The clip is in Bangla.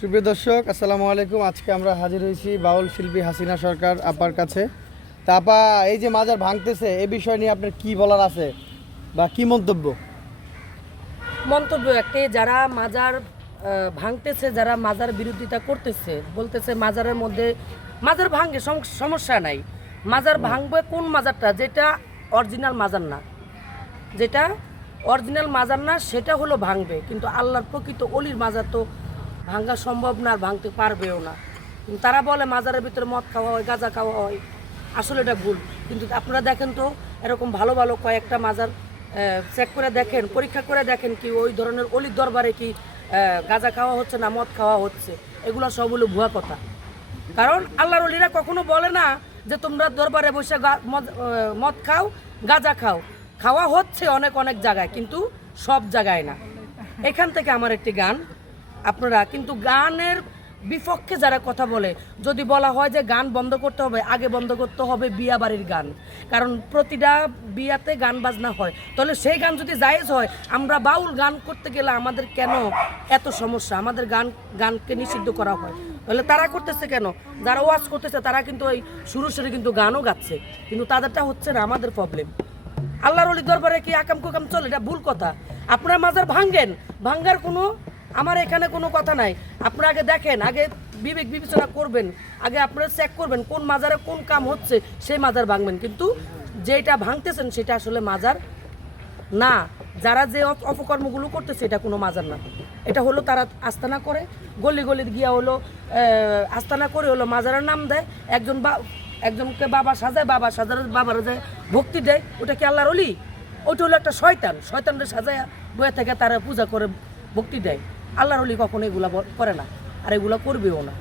সুপ্রিয় দর্শক, আসসালামু আলাইকুম। আজকে আমরা হাজির হয়েছি বাউল শিল্পী হাসিনা সরকার আপার কাছে। তা আপা, এই যে মাজার ভাঙতেছে এ বিষয় নিয়ে আপনার কি বলার আছে বা কি মন্তব্য? মন্তব্য একটাই, যারা মাজার ভাঙতেছে, যারা মাজার বিরোধিতা করতেছে, বলতেছে মাজারের মধ্যে মাজার ভাঙে সমস্যা নাই। মাজার ভাঙবে কোন মাজারটা? যেটা অরিজিনাল মাজার না, যেটা অরিজিনাল মাজার না সেটা হলো ভাঙবে, কিন্তু আল্লাহর প্রকৃত অলির মাজার তো ভাঙা সম্ভব না, আর ভাঙতে পারবেও না। কিন্তু তারা বলে মাজারের ভিতরে মদ খাওয়া হয়, গাঁজা খাওয়া হয়, আসলে এটা ভুল। কিন্তু আপনারা দেখেন তো, এরকম ভালো ভালো কয়েকটা মাজার চেক করে দেখেন, পরীক্ষা করে দেখেন কি ওই ধরনের অলির দরবারে কি গাঁজা খাওয়া হচ্ছে না মদ খাওয়া হচ্ছে। এগুলো সব হলো ভুয়া কথা। কারণ আল্লাহর অলিরা কখনো বলে না যে তোমরা দরবারে বসে মদ খাও, গাঁজা খাও। খাওয়া হচ্ছে অনেক অনেক জায়গায়, কিন্তু সব জায়গায় না। এখান থেকে আমার একটি গান, আপনারা কিন্তু গানের বিপক্ষে যারা কথা বলে, যদি বলা হয় যে গান বন্ধ করতে হবে, আগে বন্ধ করতে হবে বিয়া বাড়ির গান। কারণ প্রতিটা বিয়াতে গান বাজনা হয়, তাহলে সেই গান যদি জায়েজ হয়, আমরা বাউল গান করতে গেলে আমাদের কেন এত সমস্যা? আমাদের গানকে নিষিদ্ধ করা হয়, তাহলে তারা করতেছে কেন? যারা ওয়াজ করতেছে তারা কিন্তু ওই সুরে কিন্তু গানও গাচ্ছে, কিন্তু তাদেরটা হচ্ছে না, আমাদের প্রবলেম। আল্লাহর অলির দরবারে কি আকাম কুকাম চলে? এটা ভুল কথা। আপনারা মাজার ভাঙ্গেন, ভাঙ্গার কোনো আমার এখানে কোনো কথা নাই। আপনারা আগে দেখেন, আগে বিবেক বিবেচনা করবেন, আগে আপনারা চেক করবেন কোন মাজারে কোন কাম হচ্ছে, সেই মাজার ভাঙবেন। কিন্তু যেটা ভাঙতেছেন সেটা আসলে মাজার না। যারা যে অপকর্মগুলো করতেছে এটা কোনো মাজার না, এটা হলো তারা আস্তানা করে, গলি গলি গিয়া হলো আস্তানা করে হলো মাজারের নাম দেয়। একজনকে বাবা সাজায়, বাবা সাজার বাবার যায় ভক্তি দেয়, ওটা কি আল্লাহর অলি? ওইটা হলো একটা শয়তানদের সাজায় বয়ে থেকে তারা পূজা করে ভক্তি দেয়। আল্লাহর অলি কখনো এগুলা করে না, আর এগুলা করবেও না।